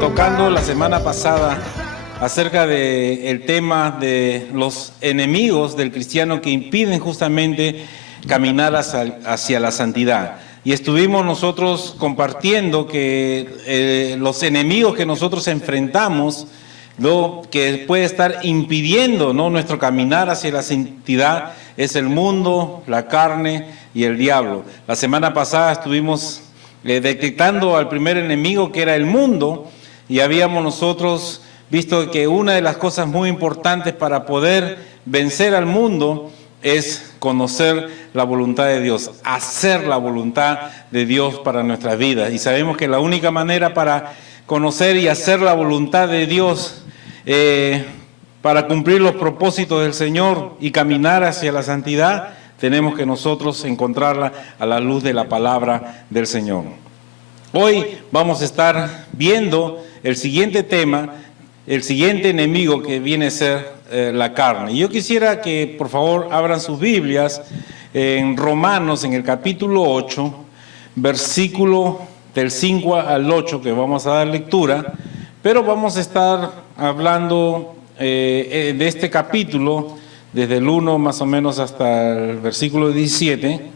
tocando la semana pasada acerca del tema de los enemigos del cristiano que impiden justamente caminar hacia la santidad. Y estuvimos nosotros compartiendo que los enemigos que nosotros enfrentamos, lo que puede estar impidiendo, ¿no?, nuestro caminar hacia la santidad, es el mundo, la carne y el diablo. La semana pasada estuvimos detectando al primer enemigo, que era el mundo, y habíamos nosotros visto que una de las cosas muy importantes para poder vencer al mundo es conocer la voluntad de Dios, hacer la voluntad de Dios para nuestras vidas. Y sabemos que la única manera para conocer y hacer la voluntad de Dios, para cumplir los propósitos del Señor y caminar hacia la santidad, tenemos que nosotros encontrarla a la luz de la palabra del Señor. Hoy vamos a estar viendo el siguiente tema, el siguiente enemigo, que viene a ser la carne. Y yo quisiera que por favor abran sus Biblias en Romanos, en el capítulo 8, versículo del 5 al 8, que vamos a dar lectura, pero vamos a estar hablando de este capítulo desde el 1 más o menos hasta el versículo 17,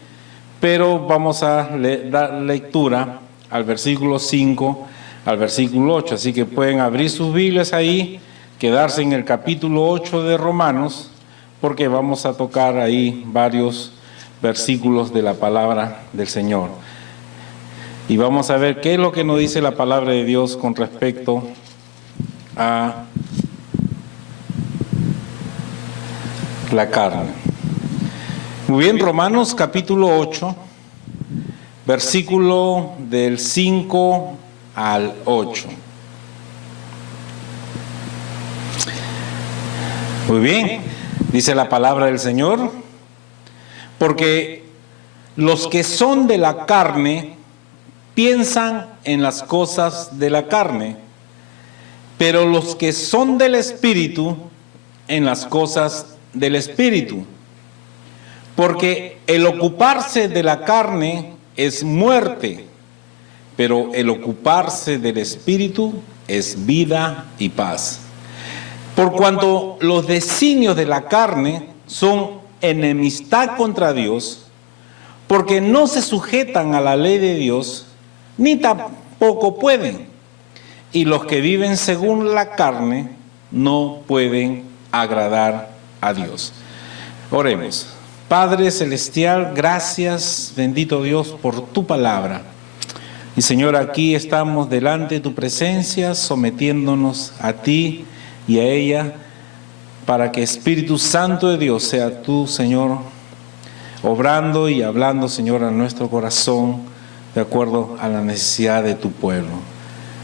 pero vamos a dar lectura al versículo 5 al versículo 8, así que pueden abrir sus Biblias ahí, quedarse en el capítulo 8 de Romanos, porque vamos a tocar ahí varios versículos de la palabra del Señor. Y vamos a ver qué es lo que nos dice la palabra de Dios con respecto a la carne. Muy bien, Romanos capítulo 8, versículo del 5 al 8. Muy bien, dice la palabra del Señor: porque los que son de la carne piensan en las cosas de la carne, pero los que son del Espíritu en las cosas del Espíritu. Porque el ocuparse de la carne es muerte, pero el ocuparse del Espíritu es vida y paz. Por cuanto los designios de la carne son enemistad contra Dios, porque no se sujetan a la ley de Dios, ni tampoco pueden. Y los que viven según la carne no pueden agradar a Dios. Oremos. Padre Celestial, gracias, bendito Dios, por tu palabra. Y Señor, aquí estamos delante de tu presencia, sometiéndonos a ti y a ella, para que Espíritu Santo de Dios sea tú, Señor, obrando y hablando, Señor, a nuestro corazón, de acuerdo a la necesidad de tu pueblo.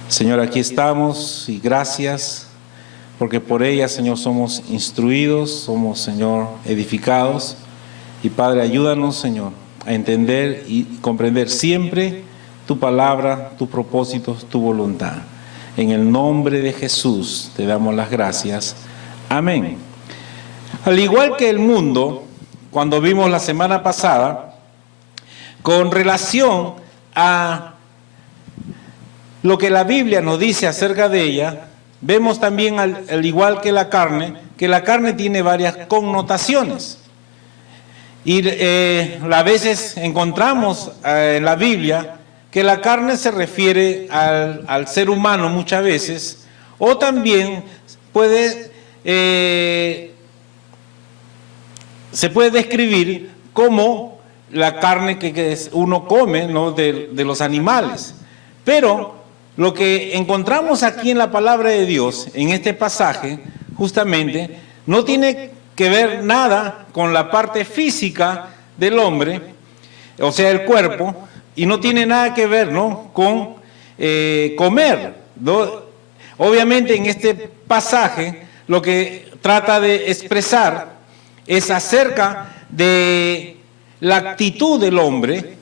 Señor, aquí estamos y gracias, porque por ella, Señor, somos instruidos, somos, Señor, edificados. Y Padre, ayúdanos, Señor, a entender y comprender siempre tu palabra, tus propósitos, tu voluntad. En el nombre de Jesús te damos las gracias. Amén. Al igual que el mundo, cuando vimos la semana pasada, con relación a lo que la Biblia nos dice acerca de ella, vemos también, al igual que la carne tiene varias connotaciones. Y a veces encontramos en la Biblia que la carne se refiere al ser humano muchas veces, o también se puede describir como la carne que uno come, ¿no?, de los animales. Pero lo que encontramos aquí en la palabra de Dios, en este pasaje, justamente, no tiene que ver nada con la parte física del hombre, o sea, el cuerpo, y no tiene nada que ver, ¿no?, con comer, ¿no? Obviamente en este pasaje lo que trata de expresar es acerca de la actitud del hombre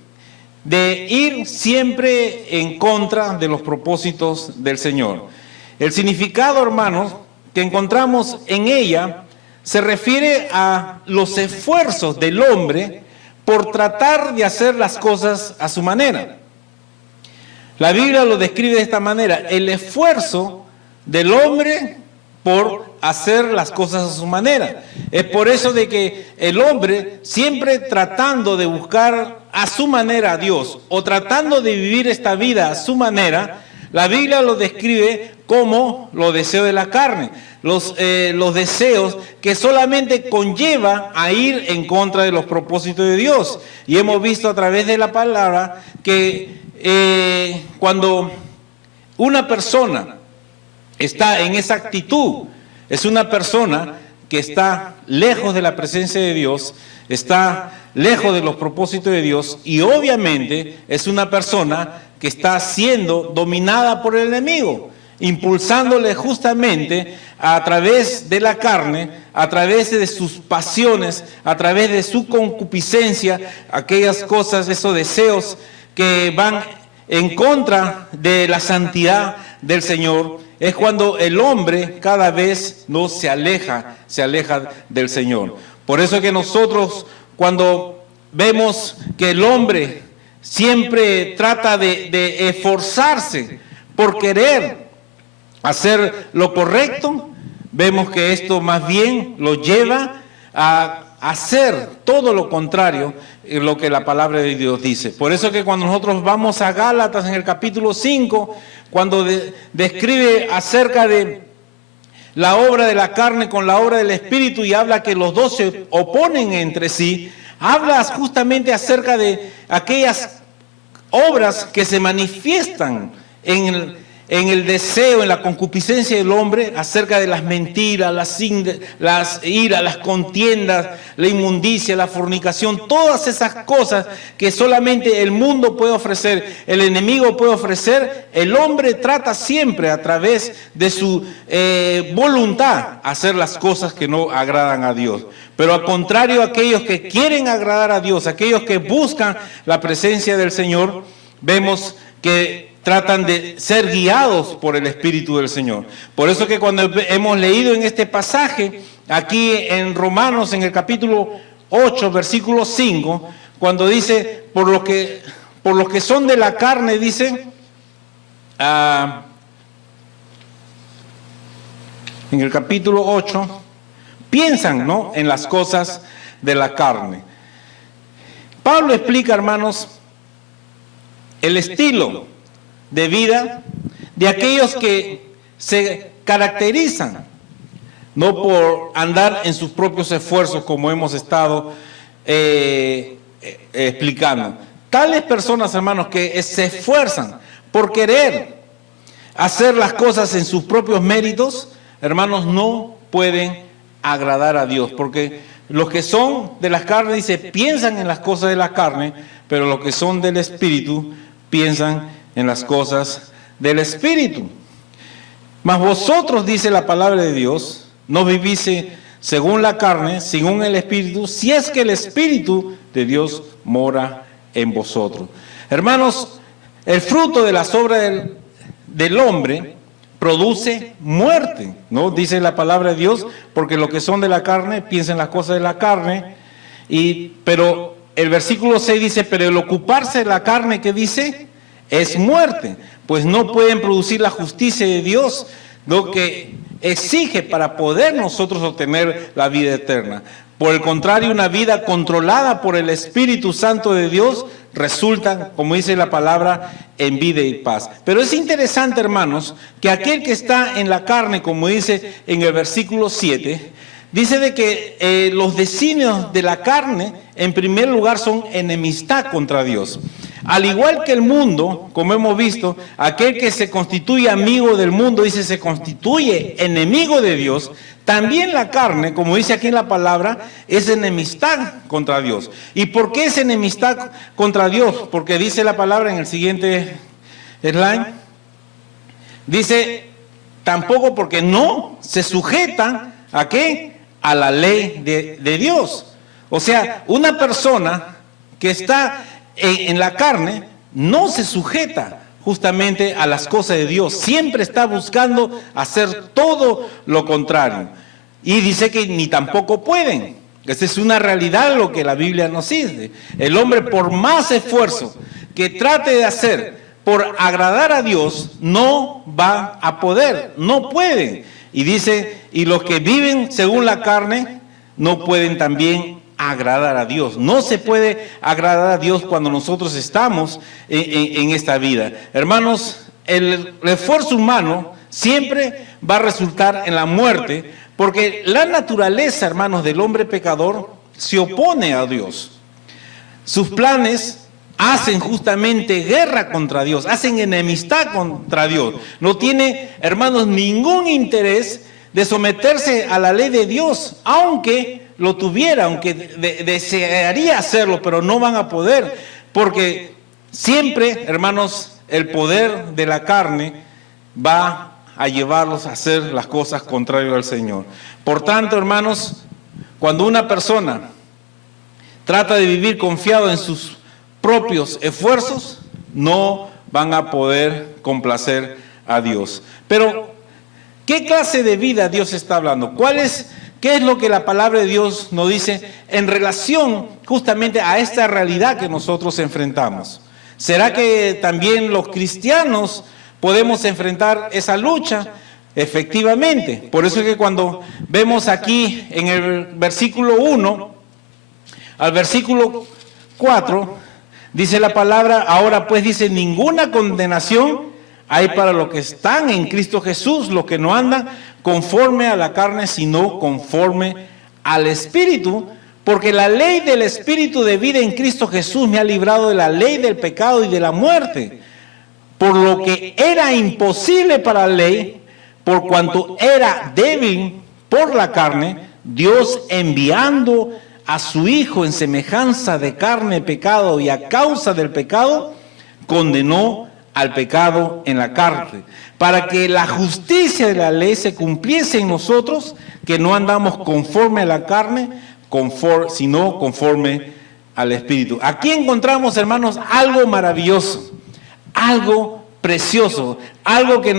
de ir siempre en contra de los propósitos del Señor. El significado, hermanos, que encontramos en ella se refiere a los esfuerzos del hombre por tratar de hacer las cosas a su manera. La Biblia lo describe de esta manera: el esfuerzo del hombre por hacer las cosas a su manera. Es por eso de que el hombre, siempre tratando de buscar a su manera a Dios, o tratando de vivir esta vida a su manera, la Biblia lo describe como los deseos de la carne, los deseos que solamente conlleva a ir en contra de los propósitos de Dios. Y hemos visto a través de la palabra que cuando una persona está en esa actitud, es una persona que está lejos de la presencia de Dios, está lejos de los propósitos de Dios, y obviamente es una persona que está siendo dominada por el enemigo, impulsándole justamente a través de la carne, a través de sus pasiones, a través de su concupiscencia, aquellas cosas, esos deseos que van en contra de la santidad del Señor. Es cuando el hombre cada vez no se aleja del Señor. Por eso que nosotros, cuando vemos que el hombre siempre trata de esforzarse por querer hacer lo correcto, vemos que esto más bien lo lleva a hacer todo lo contrario de lo que la palabra de Dios dice. Por eso que cuando nosotros vamos a Gálatas en el capítulo 5, cuando describe acerca de la obra de la carne con la obra del Espíritu, y habla que los dos se oponen entre sí, habla justamente acerca de aquellas obras que se manifiestan en el deseo, en la concupiscencia del hombre, acerca de las mentiras, las iras, las contiendas, la inmundicia, la fornicación, todas esas cosas que solamente el mundo puede ofrecer, el enemigo puede ofrecer. El hombre trata siempre a través de su voluntad hacer las cosas que no agradan a Dios. Pero al contrario, aquellos que quieren agradar a Dios, aquellos que buscan la presencia del Señor, vemos que tratan de ser guiados por el Espíritu del Señor. Por eso que cuando hemos leído en este pasaje, aquí en Romanos, en el capítulo 8, versículo 5, cuando dice, por los que son de la carne, dice, en el capítulo 8, piensan, ¿no?, en las cosas de la carne. Pablo explica, hermanos, el estilo de vida de aquellos que se caracterizan no por andar en sus propios esfuerzos, como hemos estado explicando. Tales personas, hermanos, que se esfuerzan por querer hacer las cosas en sus propios méritos, hermanos, no pueden agradar a Dios, porque los que son de las carnes, dice, piensan en las cosas de la carne, pero los que son del Espíritu piensan en las cosas del Espíritu. Mas vosotros, dice la palabra de Dios, no vivís según la carne, según el Espíritu, si es que el Espíritu de Dios mora en vosotros. Hermanos, el fruto de las obras del hombre produce muerte, ¿no? Dice la palabra de Dios, porque los que son de la carne piensan en las cosas de la carne, pero el versículo 6 dice, pero el ocuparse de la carne, ¿qué dice? Es muerte, pues no pueden producir la justicia de Dios, lo que exige para poder nosotros obtener la vida eterna. Por el contrario, una vida controlada por el Espíritu Santo de Dios resulta, como dice la palabra, en vida y paz. Pero es interesante, hermanos, que aquel que está en la carne, como dice en el versículo 7, dice de que los designios de la carne, en primer lugar, son enemistad contra Dios. Al igual que el mundo, como hemos visto, aquel que se constituye amigo del mundo, dice, se constituye enemigo de Dios. También la carne, como dice aquí en la palabra, es enemistad contra Dios. ¿Y por qué es enemistad contra Dios? Porque dice la palabra en el siguiente slide. Dice, tampoco porque no se sujeta ¿a qué? A la ley de Dios. O sea, una persona que está en la carne no se sujeta justamente a las cosas de Dios, siempre está buscando hacer todo lo contrario, y dice que ni tampoco pueden. Esa es una realidad lo que la Biblia nos dice. El hombre, por más esfuerzo que trate de hacer por agradar a Dios no va a poder, no pueden. Y dice, y los que viven según la carne no pueden también agradar a Dios. No se puede agradar a Dios cuando nosotros estamos en esta vida. Hermanos, el esfuerzo humano siempre va a resultar en la muerte, porque la naturaleza, hermanos, del hombre pecador se opone a Dios. Sus planes hacen justamente guerra contra Dios, hacen enemistad contra Dios. No tiene, hermanos, ningún interés de someterse a la ley de Dios, aunque lo tuviera, aunque desearía hacerlo, pero no van a poder, porque siempre, hermanos, el poder de la carne va a llevarlos a hacer las cosas contrarias al Señor. Por tanto, hermanos, cuando una persona trata de vivir confiado en sus propios esfuerzos, no van a poder complacer a Dios. Pero, ¿qué clase de vida Dios está hablando? ¿Qué es lo que la palabra de Dios nos dice en relación justamente a esta realidad que nosotros enfrentamos? ¿Será que también los cristianos podemos enfrentar esa lucha? Efectivamente. Por eso es que cuando vemos aquí en el versículo 1 al versículo 4, dice la palabra, ahora pues dice, ninguna condenación hay para los que están en Cristo Jesús, los que no andan conforme a la carne, sino conforme al Espíritu, porque la ley del Espíritu de vida en Cristo Jesús me ha librado de la ley del pecado y de la muerte. Por lo que era imposible para la ley, por cuanto era débil por la carne, Dios enviando a su Hijo en semejanza de carne, pecado, y a causa del pecado, condenó al pecado en la carne, para que la justicia de la ley se cumpliese en nosotros, que no andamos conforme a la carne, sino conforme al Espíritu. Aquí encontramos, hermanos, algo maravilloso, algo precioso, algo que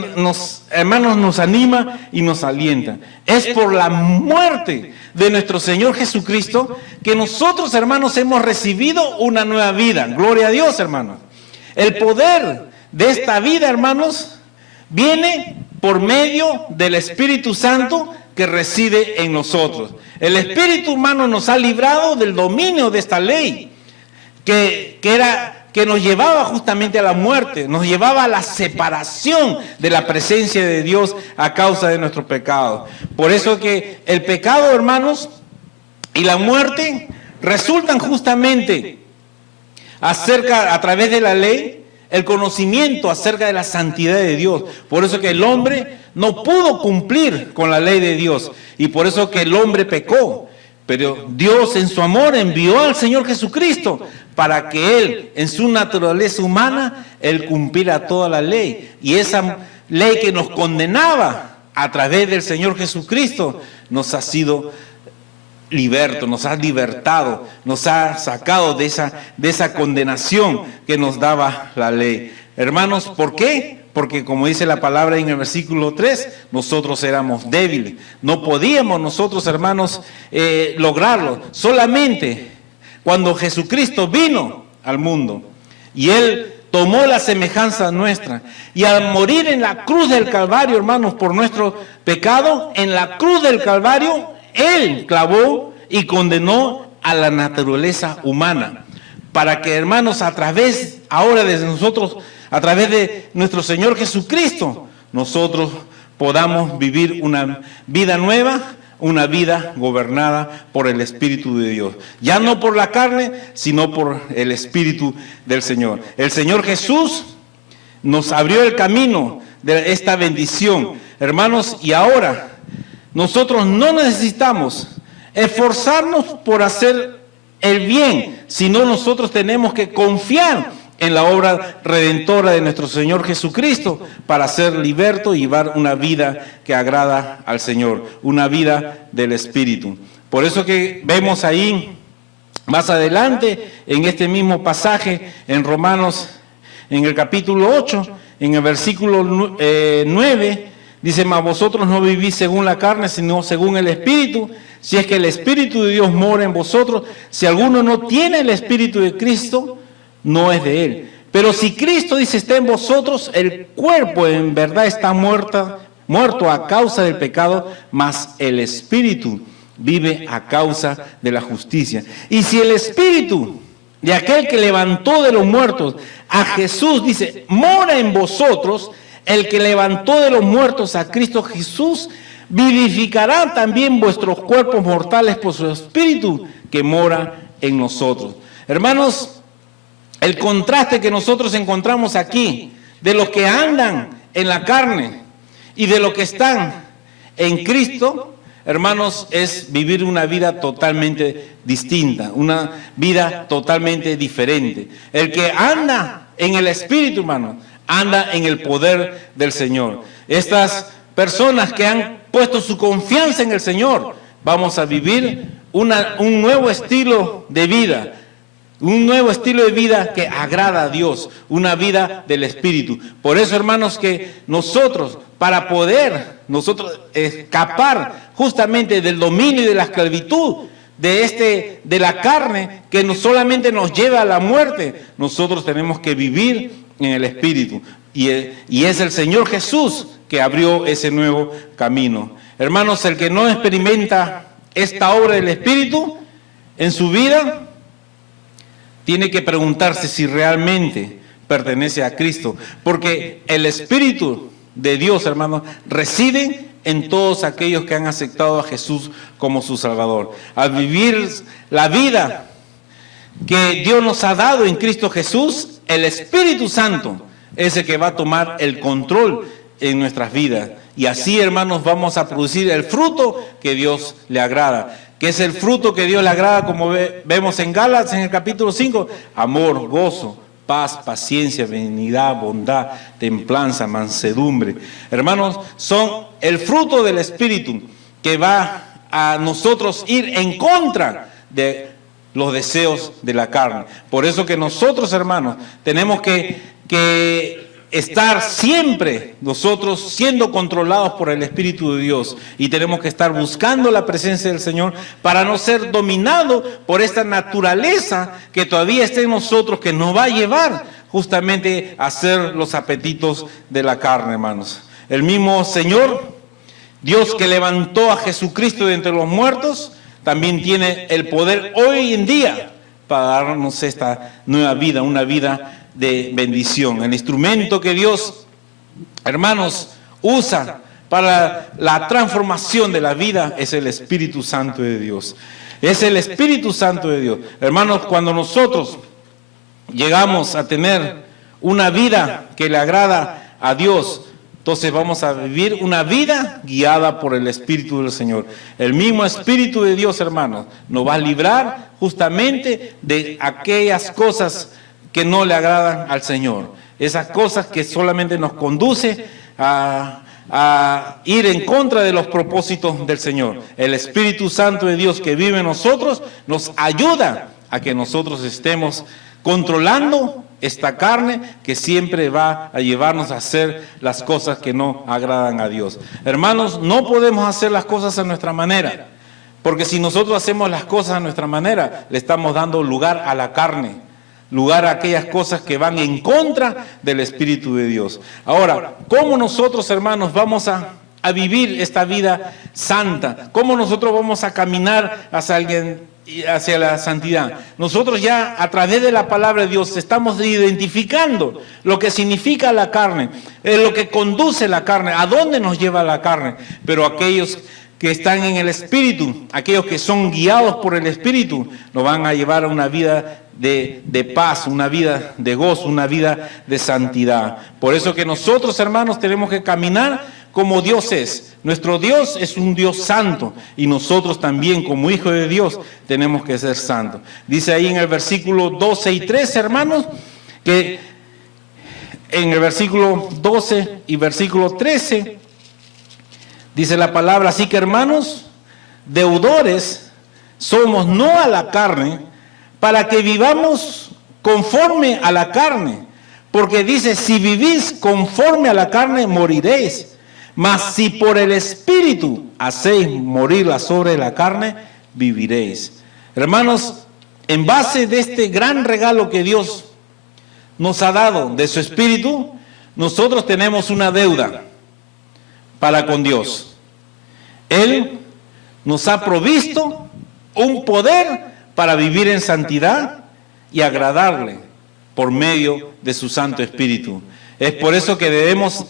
hermanos, nos anima y nos alienta. Es por la muerte de nuestro Señor Jesucristo que nosotros, hermanos, hemos recibido una nueva vida. Gloria a Dios, hermanos. El poder de esta vida, hermanos, viene por medio del Espíritu Santo que reside en nosotros. El Espíritu humano nos ha librado del dominio de esta ley, que nos llevaba justamente a la muerte, nos llevaba a la separación de la presencia de Dios a causa de nuestro pecado. Por eso que el pecado, hermanos, y la muerte resultan justamente a través de la ley, el conocimiento acerca de la santidad de Dios. Por eso que el hombre no pudo cumplir con la ley de Dios, y por eso que el hombre pecó. Pero Dios en su amor envió al Señor Jesucristo para que Él, en su naturaleza humana, Él cumpliera toda la ley. Y esa ley que nos condenaba a través del Señor Jesucristo nos ha sido liberto, nos ha libertado, nos ha sacado de esa condenación que nos daba la ley. Hermanos, ¿por qué? Porque como dice la palabra en el versículo 3, nosotros éramos débiles. No podíamos nosotros, hermanos, lograrlo. Solamente cuando Jesucristo vino al mundo y Él tomó la semejanza nuestra, y al morir en la cruz del Calvario, hermanos, por nuestro pecado, en la cruz del Calvario, Él clavó y condenó a la naturaleza humana, para que, hermanos, a través ahora de nosotros, a través de nuestro Señor Jesucristo, nosotros podamos vivir una vida nueva, una vida gobernada por el Espíritu de Dios. Ya no por la carne, sino por el Espíritu del Señor. El Señor Jesús nos abrió el camino de esta bendición, hermanos, y ahora nosotros no necesitamos esforzarnos por hacer el bien, sino nosotros tenemos que confiar en la obra redentora de nuestro Señor Jesucristo para ser liberto y llevar una vida que agrada al Señor, una vida del Espíritu. Por eso que vemos ahí, más adelante, en este mismo pasaje, en Romanos, en el capítulo 8, en el versículo 9, dice, mas vosotros no vivís según la carne, sino según el Espíritu, si es que el Espíritu de Dios mora en vosotros. Si alguno no tiene el Espíritu de Cristo, no es de Él. Pero si Cristo, dice, está en vosotros, el cuerpo en verdad está muerto a causa del pecado, mas el espíritu vive a causa de la justicia. Y si el espíritu de aquel que levantó de los muertos a Jesús, dice, mora en vosotros, el que levantó de los muertos a Cristo Jesús, vivificará también vuestros cuerpos mortales por su espíritu que mora en nosotros. Hermanos, el contraste que nosotros encontramos aquí de los que andan en la carne y de los que están en Cristo, hermanos, es vivir una vida totalmente distinta, una vida totalmente diferente. El que anda en el Espíritu, hermano, anda en el poder del Señor. Estas personas que han puesto su confianza en el Señor, vamos a vivir un nuevo estilo de vida. Un nuevo estilo de vida que agrada a Dios, una vida del Espíritu. Por eso, hermanos, que nosotros, para poder escapar justamente del dominio y de la esclavitud de la carne, que no solamente nos lleva a la muerte, nosotros tenemos que vivir en el Espíritu. Y es el Señor Jesús que abrió ese nuevo camino. Hermanos, el que no experimenta esta obra del Espíritu en su vida, tiene que preguntarse si realmente pertenece a Cristo, porque el Espíritu de Dios, hermanos, reside en todos aquellos que han aceptado a Jesús como su Salvador. Al vivir la vida que Dios nos ha dado en Cristo Jesús, el Espíritu Santo es el que va a tomar el control en nuestras vidas. Y así, hermanos, vamos a producir el fruto que Dios le agrada. Que es el fruto que Dios le agrada, como vemos en Gálatas, en el capítulo 5, amor, gozo, paz, paciencia, benignidad, bondad, templanza, mansedumbre. Hermanos, son el fruto del Espíritu que va a nosotros ir en contra de los deseos de la carne. Por eso que nosotros, hermanos, tenemos que estar siempre nosotros siendo controlados por el Espíritu de Dios, y tenemos que estar buscando la presencia del Señor para no ser dominados por esta naturaleza que todavía está en nosotros, que nos va a llevar justamente a hacer los apetitos de la carne, hermanos. El mismo Señor, Dios que levantó a Jesucristo de entre los muertos, también tiene el poder hoy en día para darnos esta nueva vida, una vida de bendición. El instrumento que Dios, hermanos, usa para la transformación de la vida es el Espíritu Santo de Dios. Es el Espíritu Santo de Dios. Hermanos, cuando nosotros llegamos a tener una vida que le agrada a Dios, entonces vamos a vivir una vida guiada por el Espíritu del Señor. El mismo Espíritu de Dios, hermanos, nos va a librar justamente de aquellas cosas que no le agradan al Señor. Esas cosas que solamente nos conducen a ir en contra de los propósitos del Señor. El Espíritu Santo de Dios que vive en nosotros nos ayuda a que nosotros estemos controlando esta carne que siempre va a llevarnos a hacer las cosas que no agradan a Dios. Hermanos, no podemos hacer las cosas a nuestra manera, porque si nosotros hacemos las cosas a nuestra manera, le estamos dando lugar a la carne, lugar a aquellas cosas que van en contra del Espíritu de Dios. Ahora, ¿cómo nosotros, hermanos, vamos a vivir esta vida santa? ¿Cómo nosotros vamos a caminar hacia la santidad? Nosotros ya a través de la palabra de Dios estamos identificando lo que significa la carne, lo que conduce la carne, a dónde nos lleva la carne. Pero aquellos que están en el Espíritu, aquellos que son guiados por el Espíritu, nos van a llevar a una vida de paz, una vida de gozo, una vida de santidad. Por eso que nosotros, hermanos, tenemos que caminar como Dios es. Nuestro Dios es un Dios santo, y nosotros también, como hijos de Dios, tenemos que ser santos. Dice ahí en el versículo 12 y 13, hermanos, que en el versículo 12 y versículo 13, dice la palabra: así que, hermanos, deudores somos no a la carne, para que vivamos conforme a la carne. Porque dice, si vivís conforme a la carne, moriréis. Mas si por el Espíritu hacéis morir las obras de la carne, viviréis. Hermanos, en base de este gran regalo que Dios nos ha dado de su Espíritu, nosotros tenemos una deuda para con Dios. Él nos ha provisto un poder para vivir en santidad y agradarle por medio de su Santo Espíritu. Es por eso que debemos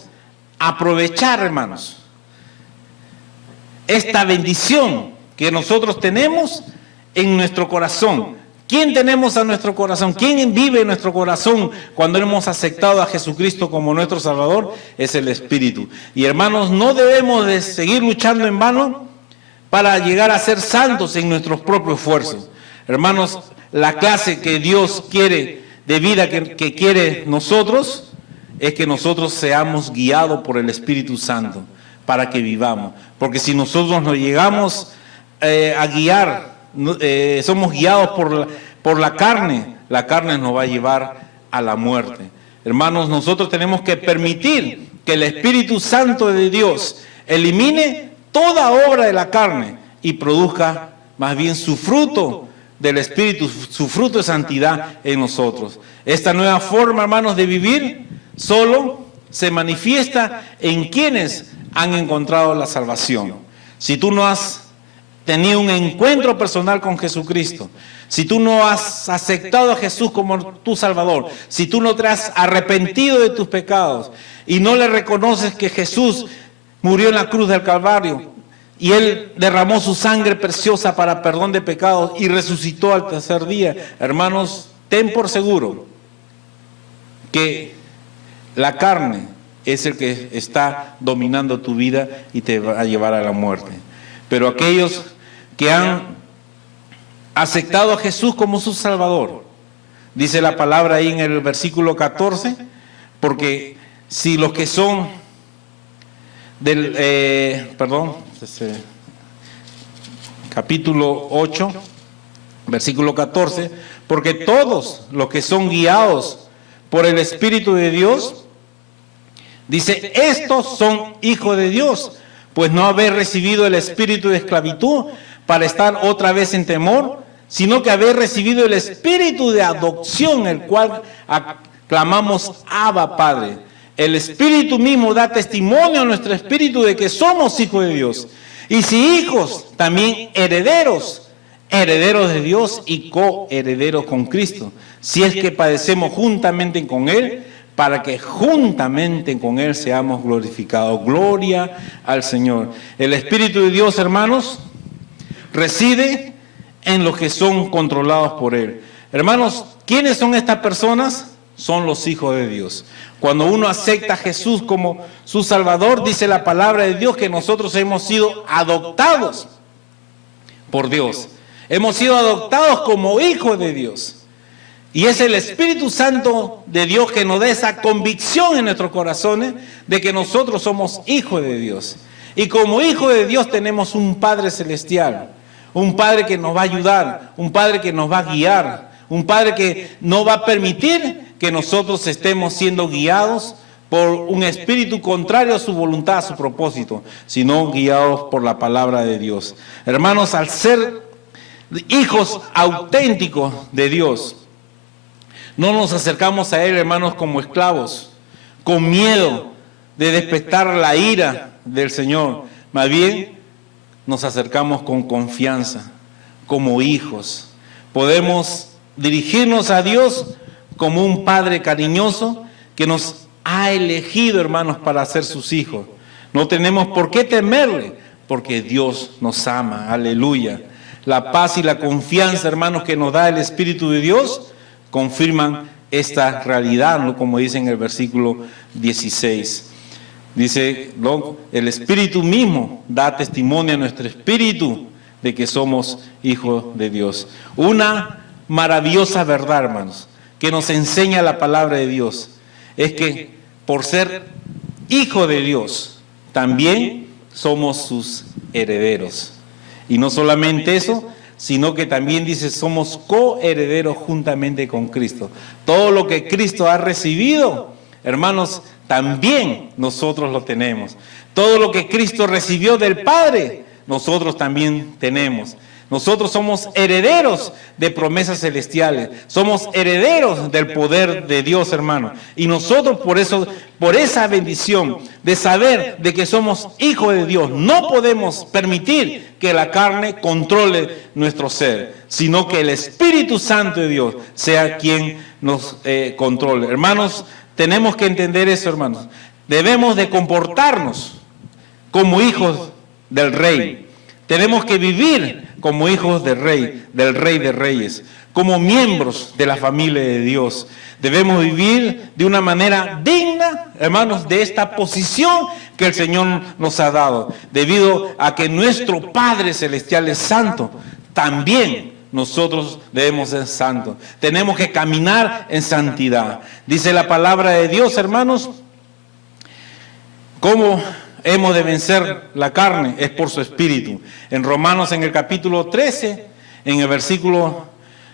aprovechar, hermanos, esta bendición que nosotros tenemos en nuestro corazón. ¿Quién tenemos a nuestro corazón? ¿Quién vive en nuestro corazón cuando hemos aceptado a Jesucristo como nuestro Salvador? Es el Espíritu. Y hermanos, no debemos de seguir luchando en vano para llegar a ser santos en nuestros propios esfuerzos. Hermanos, la clase que Dios quiere de vida que quiere nosotros es que nosotros seamos guiados por el Espíritu Santo para que vivamos. Porque si nosotros nos llegamos a guiar, somos guiados por la carne nos va a llevar a la muerte. Hermanos, nosotros tenemos que permitir que el Espíritu Santo de Dios elimine toda obra de la carne y produzca más bien su fruto del Espíritu, su fruto de santidad en nosotros. Esta nueva forma, hermanos, de vivir solo se manifiesta en quienes han encontrado la salvación. Si tú no has tenido un encuentro personal con Jesucristo, si tú no has aceptado a Jesús como tu Salvador, si tú no te has arrepentido de tus pecados y no le reconoces que Jesús murió en la cruz del Calvario y Él derramó su sangre preciosa para perdón de pecados y resucitó al tercer día, hermanos, ten por seguro que la carne es el que está dominando tu vida y te va a llevar a la muerte. Pero aquellos que han aceptado a Jesús como su Salvador, dice la palabra ahí en el versículo 14, porque si los que son del, capítulo 8, versículo 14, porque todos los que son guiados por el Espíritu de Dios, dice, estos son hijos de Dios, pues no habéis recibido el espíritu de esclavitud para estar otra vez en temor, sino que habéis recibido el espíritu de adopción, el cual clamamos Abba, Padre. El Espíritu mismo da testimonio a nuestro espíritu de que somos hijos de Dios. Y si hijos, también herederos, herederos de Dios y coherederos con Cristo, si es que padecemos juntamente con Él, para que juntamente con Él seamos glorificados. Gloria al Señor. El Espíritu de Dios, hermanos, reside en los que son controlados por Él. Hermanos, ¿quiénes son estas personas? Son los hijos de Dios. Cuando uno acepta a Jesús como su Salvador, dice la palabra de Dios que nosotros hemos sido adoptados por Dios. Hemos sido adoptados como hijos de Dios. Y es el Espíritu Santo de Dios que nos da esa convicción en nuestros corazones de que nosotros somos hijos de Dios. Y como hijos de Dios tenemos un Padre celestial, un Padre que nos va a ayudar, un Padre que nos va a guiar, un Padre que no va a permitir que nosotros estemos siendo guiados por un espíritu contrario a su voluntad, a su propósito, sino guiados por la palabra de Dios. Hermanos, al ser hijos auténticos de Dios, no nos acercamos a Él, hermanos, como esclavos, con miedo de despertar la ira del Señor. Más bien, nos acercamos con confianza, como hijos. Podemos dirigirnos a Dios como un Padre cariñoso que nos ha elegido, hermanos, para ser sus hijos. No tenemos por qué temerle, porque Dios nos ama. Aleluya. La paz y la confianza, hermanos, que nos da el Espíritu de Dios confirman esta realidad, ¿no? Como dice en el versículo 16. Dice, el Espíritu mismo da testimonio a nuestro espíritu de que somos hijos de Dios. Una maravillosa verdad, hermanos, que nos enseña la palabra de Dios, es que por ser hijo de Dios, también somos sus herederos. Y no solamente eso, sino que también dice, somos coherederos juntamente con Cristo. Todo lo que Cristo ha recibido, hermanos, también nosotros lo tenemos. Todo lo que Cristo recibió del Padre, nosotros también tenemos. Nosotros somos herederos de promesas celestiales. Somos herederos del poder de Dios, hermano. Y nosotros por eso, por esa bendición de saber de que somos hijos de Dios, no podemos permitir que la carne controle nuestro ser, sino que el Espíritu Santo de Dios sea quien nos controle. Hermanos, tenemos que entender eso, hermanos. Debemos de comportarnos como hijos del Rey. Tenemos que vivir como hijos del Rey de Reyes, como miembros de la familia de Dios. Debemos vivir de una manera digna, hermanos, de esta posición que el Señor nos ha dado, debido a que nuestro Padre Celestial es santo. También nosotros debemos ser santos. Tenemos que caminar en santidad. Dice la palabra de Dios, hermanos, ¿cómo hemos de vencer la carne? Es por su espíritu. En Romanos, en el capítulo 13, en el versículo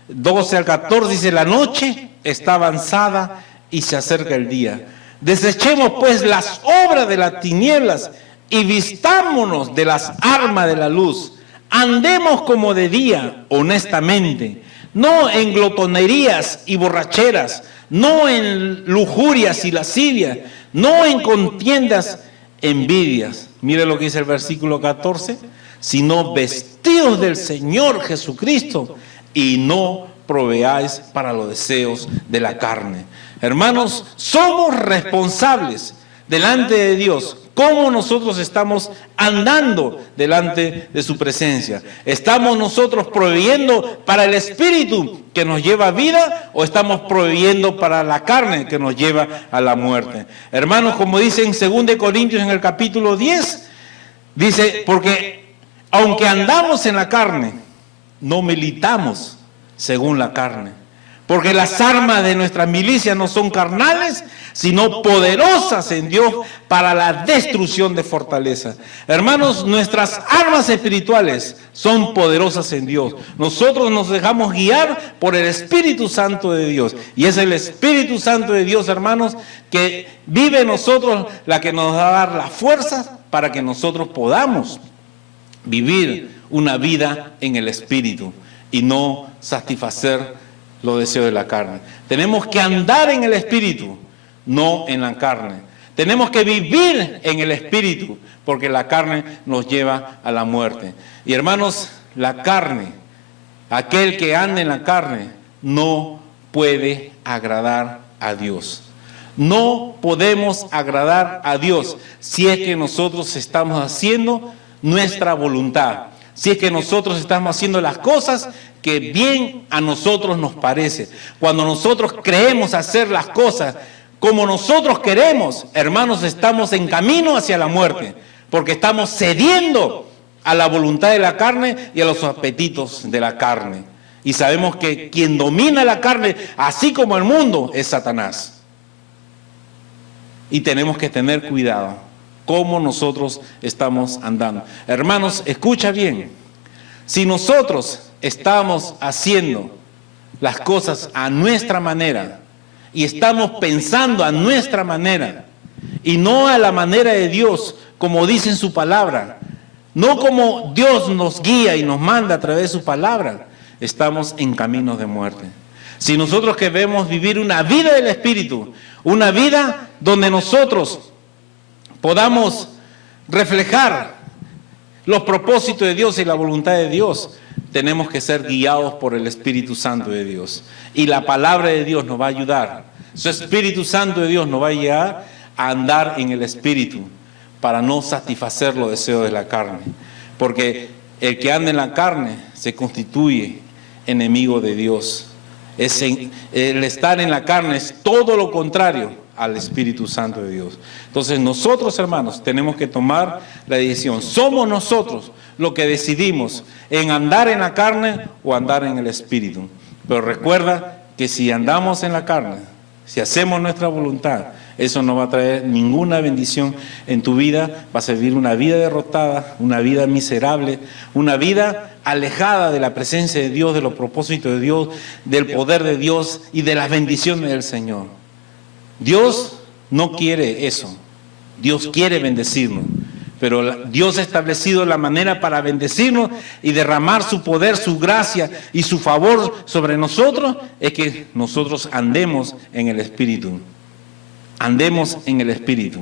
12 al 14, dice: la noche está avanzada y se acerca el día. Desechemos pues las obras de las tinieblas y vistámonos de las armas de la luz. Andemos como de día, honestamente, no en glotonerías y borracheras, no en lujurias y lascivias, no en contiendas, envidias. Mire lo que dice el versículo 14: sino vestidos del Señor Jesucristo y no proveáis para los deseos de la carne. Hermanos, somos responsables delante de Dios. ¿Cómo nosotros estamos andando delante de su presencia? ¿Estamos nosotros proveyendo para el espíritu que nos lleva a vida, o estamos proveyendo para la carne que nos lleva a la muerte? Hermanos, como dice en 2 Corintios en el capítulo 10, dice: porque aunque andamos en la carne, no militamos según la carne. Porque las armas de nuestra milicia no son carnales, sino poderosas en Dios para la destrucción de fortalezas. Hermanos, nuestras armas espirituales son poderosas en Dios. Nosotros nos dejamos guiar por el Espíritu Santo de Dios. Y es el Espíritu Santo de Dios, hermanos, que vive en nosotros, la que nos va a dar las fuerzas para que nosotros podamos vivir una vida en el Espíritu y no satisfacer los deseos de la carne. Tenemos que andar en el Espíritu, no en la carne. Tenemos que vivir en el Espíritu, porque la carne nos lleva a la muerte. Y hermanos, la carne, aquel que anda en la carne, no puede agradar a Dios. No podemos agradar a Dios si es que nosotros estamos haciendo nuestra voluntad. Si es que nosotros estamos haciendo las cosas que bien a nosotros nos parece. Cuando nosotros creemos hacer las cosas como nosotros queremos, hermanos, estamos en camino hacia la muerte, porque estamos cediendo a la voluntad de la carne y a los apetitos de la carne. Y sabemos que quien domina la carne, así como el mundo, es Satanás. Y tenemos que tener cuidado cómo nosotros estamos andando. Hermanos, escucha bien. Si nosotros estamos haciendo las cosas a nuestra manera y estamos pensando a nuestra manera y no a la manera de Dios, como dice en su palabra, no como Dios nos guía y nos manda a través de su palabra, estamos en caminos de muerte. Si nosotros queremos vivir una vida del Espíritu, una vida donde nosotros podamos reflejar los propósitos de Dios y la voluntad de Dios, tenemos que ser guiados por el Espíritu Santo de Dios. Y la palabra de Dios nos va a ayudar. Su Espíritu Santo de Dios nos va a llevar a andar en el Espíritu para no satisfacer los deseos de la carne. Porque el que anda en la carne se constituye enemigo de Dios. El estar en la carne es todo lo contrario al Espíritu Santo de Dios. Entonces nosotros, hermanos, tenemos que tomar la decisión. Somos nosotros los que decidimos en andar en la carne o andar en el Espíritu. Pero recuerda que si andamos en la carne, si hacemos nuestra voluntad, eso no va a traer ninguna bendición en tu vida. Vas a vivir una vida derrotada, una vida miserable, una vida alejada de la presencia de Dios, de los propósitos de Dios, del poder de Dios y de las bendiciones del Señor. Dios no quiere eso. Dios quiere bendecirnos, Pero Dios ha establecido la manera para bendecirnos y derramar su poder, su gracia y su favor sobre nosotros, es que nosotros andemos en el Espíritu. Andemos en el Espíritu,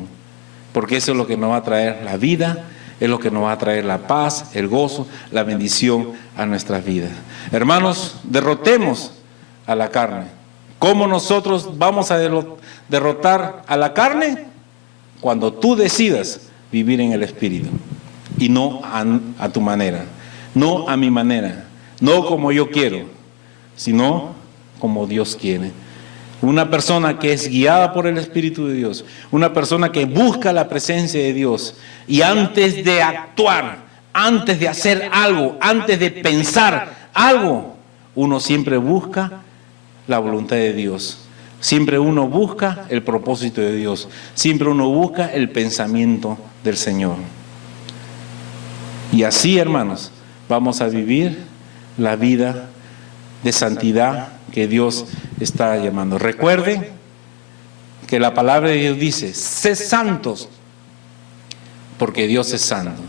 porque eso es lo que nos va a traer la vida, es lo que nos va a traer la paz, el gozo, la bendición a nuestras vidas. Hermanos, derrotemos a la carne. ¿Cómo nosotros vamos a derrotar a la carne? Cuando tú decidas vivir en el Espíritu y no a tu manera, no a mi manera, no como yo quiero, sino como Dios quiere. Una persona que es guiada por el Espíritu de Dios, una persona que busca la presencia de Dios y antes de actuar, antes de hacer algo, antes de pensar algo, uno siempre busca la voluntad de Dios. Siempre uno busca el propósito de Dios. Siempre uno busca el pensamiento del Señor. Y así, hermanos, vamos a vivir la vida de santidad que Dios está llamando. Recuerden que la palabra de Dios dice, sé santos, porque Dios es santo.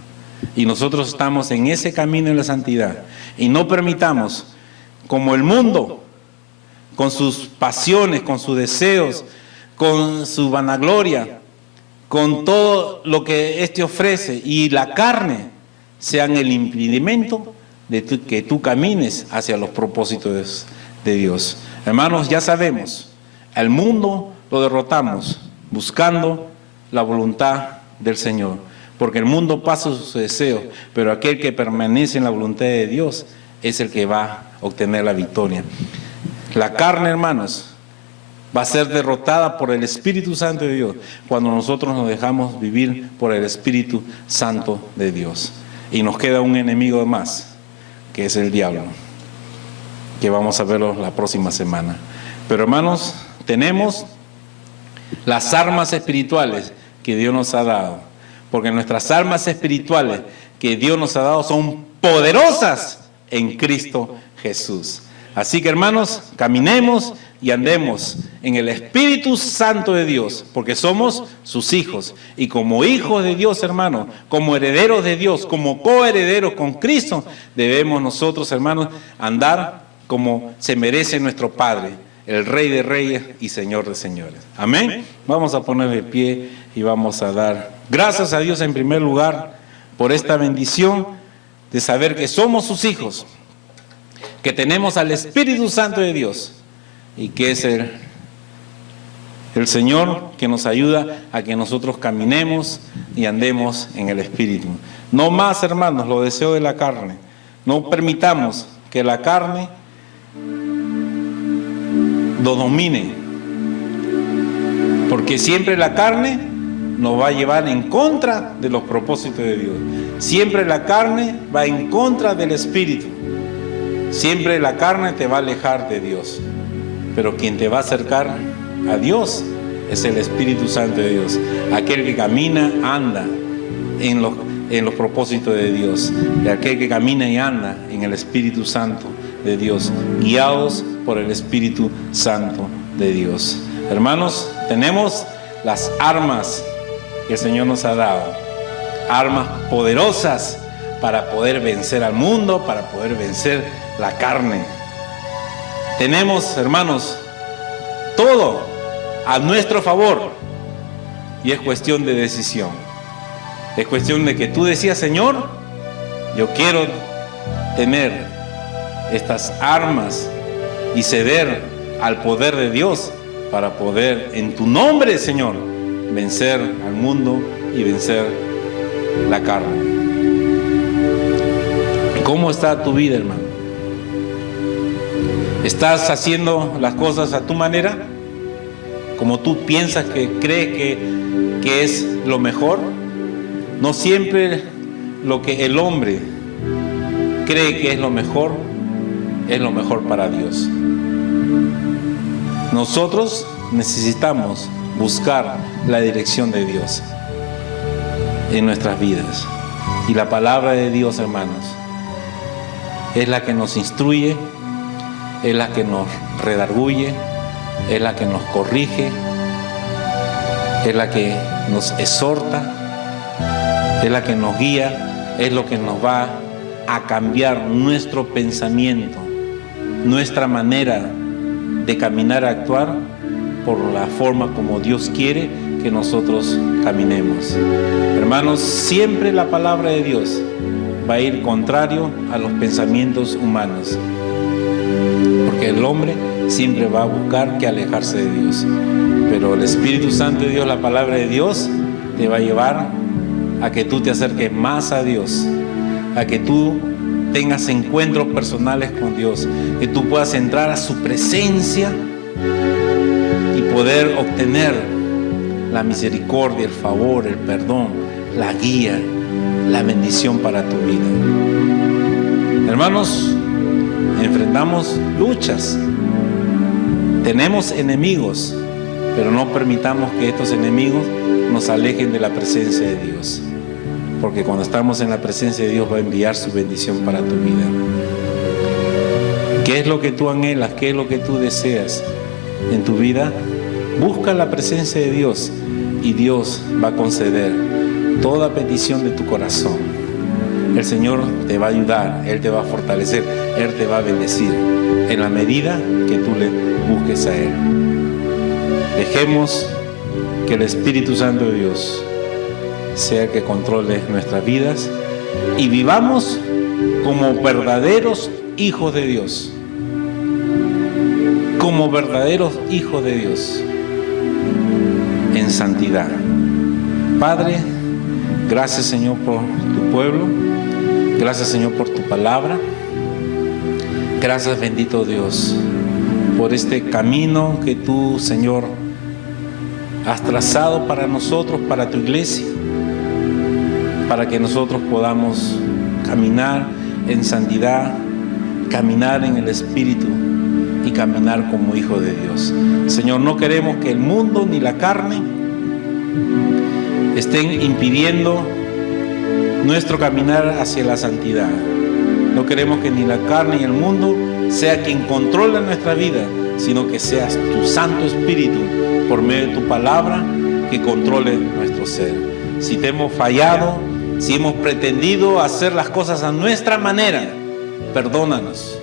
Y nosotros estamos en ese camino de la santidad. Y no permitamos, como el mundo, con sus pasiones, con sus deseos, con su vanagloria, con todo lo que éste ofrece y la carne, sean el impedimento de que tú camines hacia los propósitos de Dios. Hermanos, ya sabemos, al mundo lo derrotamos buscando la voluntad del Señor, porque el mundo pasa sus deseos, pero aquel que permanece en la voluntad de Dios es el que va a obtener la victoria. La carne, hermanos, va a ser derrotada por el Espíritu Santo de Dios cuando nosotros nos dejamos vivir por el Espíritu Santo de Dios. Y nos queda un enemigo más, que es el diablo, que vamos a verlo la próxima semana. Pero, hermanos, tenemos las armas espirituales que Dios nos ha dado, porque nuestras armas espirituales que Dios nos ha dado son poderosas en Cristo Jesús. Así que, hermanos, caminemos y andemos en el Espíritu Santo de Dios, porque somos sus hijos. Y como hijos de Dios, hermanos, como herederos de Dios, como coherederos con Cristo, debemos nosotros, hermanos, andar como se merece nuestro Padre, el Rey de Reyes y Señor de Señores. Amén. Vamos a poner de pie y vamos a dar gracias a Dios en primer lugar por esta bendición de saber que somos sus hijos, que tenemos al Espíritu Santo de Dios y que es el Señor que nos ayuda a que nosotros caminemos y andemos en el Espíritu. No más, hermanos, los deseos de la carne. No permitamos que la carne nos domine, porque siempre la carne nos va a llevar en contra de los propósitos de Dios. Siempre la carne va en contra del Espíritu. Siempre la carne te va a alejar de Dios, pero quien te va a acercar a Dios es el Espíritu Santo de Dios, aquel que camina, anda en los propósitos de Dios, de aquel que camina y anda en el Espíritu Santo de Dios, guiados por el Espíritu Santo de Dios. Hermanos, tenemos las armas que el Señor nos ha dado, armas poderosas para poder vencer al mundo, para poder vencer la carne. Tenemos, hermanos, todo a nuestro favor y es cuestión de decisión. Es cuestión de que tú decías, Señor, yo quiero tener estas armas y ceder al poder de Dios para poder, en tu nombre, Señor, vencer al mundo y vencer la carne. ¿Cómo está tu vida, hermano? ¿Estás haciendo las cosas a tu manera? ¿Como tú piensas que crees que es lo mejor? No siempre lo que el hombre cree que es lo mejor para Dios. Nosotros necesitamos buscar la dirección de Dios en nuestras vidas. Y la palabra de Dios, hermanos, es la que nos instruye, es la que nos redarguye, es la que nos corrige, es la que nos exhorta, es la que nos guía, es lo que nos va a cambiar nuestro pensamiento, nuestra manera de caminar y actuar por la forma como Dios quiere que nosotros caminemos. Hermanos, siempre la palabra de Dios va a ir contrario a los pensamientos humanos, porque el hombre siempre va a buscar que alejarse de Dios, pero el Espíritu Santo de Dios, la palabra de Dios, te va a llevar a que tú te acerques más a Dios, a que tú tengas encuentros personales con Dios, que tú puedas entrar a su presencia y poder obtener la misericordia, el favor, el perdón, la guía, la bendición para tu vida. Hermanos, enfrentamos luchas, tenemos enemigos, pero no permitamos que estos enemigos nos alejen de la presencia de Dios, porque cuando estamos en la presencia de Dios va a enviar su bendición para tu vida. ¿Qué es lo que tú anhelas? ¿Qué es lo que tú deseas en tu vida? Busca la presencia de Dios y Dios va a conceder toda petición de tu corazón. El Señor te va a ayudar, Él te va a fortalecer, Él te va a bendecir en la medida que tú le busques a Él. Dejemos que el Espíritu Santo de Dios sea el que controle nuestras vidas y vivamos como verdaderos hijos de Dios. Como verdaderos hijos de Dios en santidad. Padre, gracias, Señor, por tu pueblo. Gracias, Señor, por tu palabra. Gracias, bendito Dios, por este camino que tú, Señor, has trazado para nosotros, para tu iglesia, para que nosotros podamos caminar en santidad, caminar en el Espíritu y caminar como hijos de Dios. Señor, no queremos que el mundo ni la carne estén impidiendo nuestro caminar hacia la santidad. No queremos que ni la carne ni el mundo sea quien controla nuestra vida, sino que seas tu Santo Espíritu por medio de tu palabra que controle nuestro ser. Si te hemos fallado, si hemos pretendido hacer las cosas a nuestra manera, perdónanos.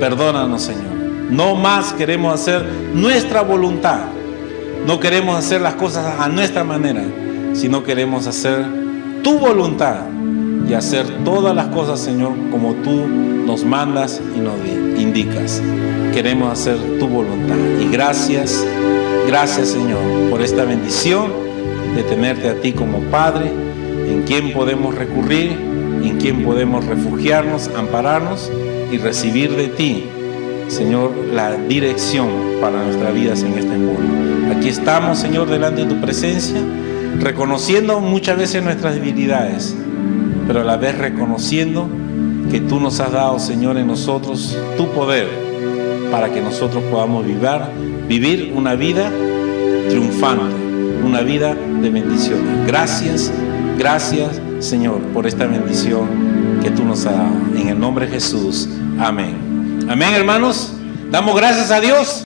Perdónanos, Señor. No más queremos hacer nuestra voluntad. No queremos hacer las cosas a nuestra manera, sino queremos hacer tu voluntad y hacer todas las cosas, Señor, como tú nos mandas y nos indicas. Queremos hacer tu voluntad. Y gracias, Señor, por esta bendición de tenerte a ti como Padre, en quien podemos recurrir, en quien podemos refugiarnos, ampararnos y recibir de ti, Señor, la dirección para nuestras vidas en este mundo. Aquí estamos, Señor, delante de tu presencia, reconociendo muchas veces nuestras debilidades, pero a la vez reconociendo que tú nos has dado, Señor, en nosotros tu poder para que nosotros podamos vivir una vida triunfante, una vida de bendiciones. Gracias, Señor, por esta bendición que tú nos has dado. En el nombre de Jesús. Amén. Amén, hermanos. Damos gracias a Dios.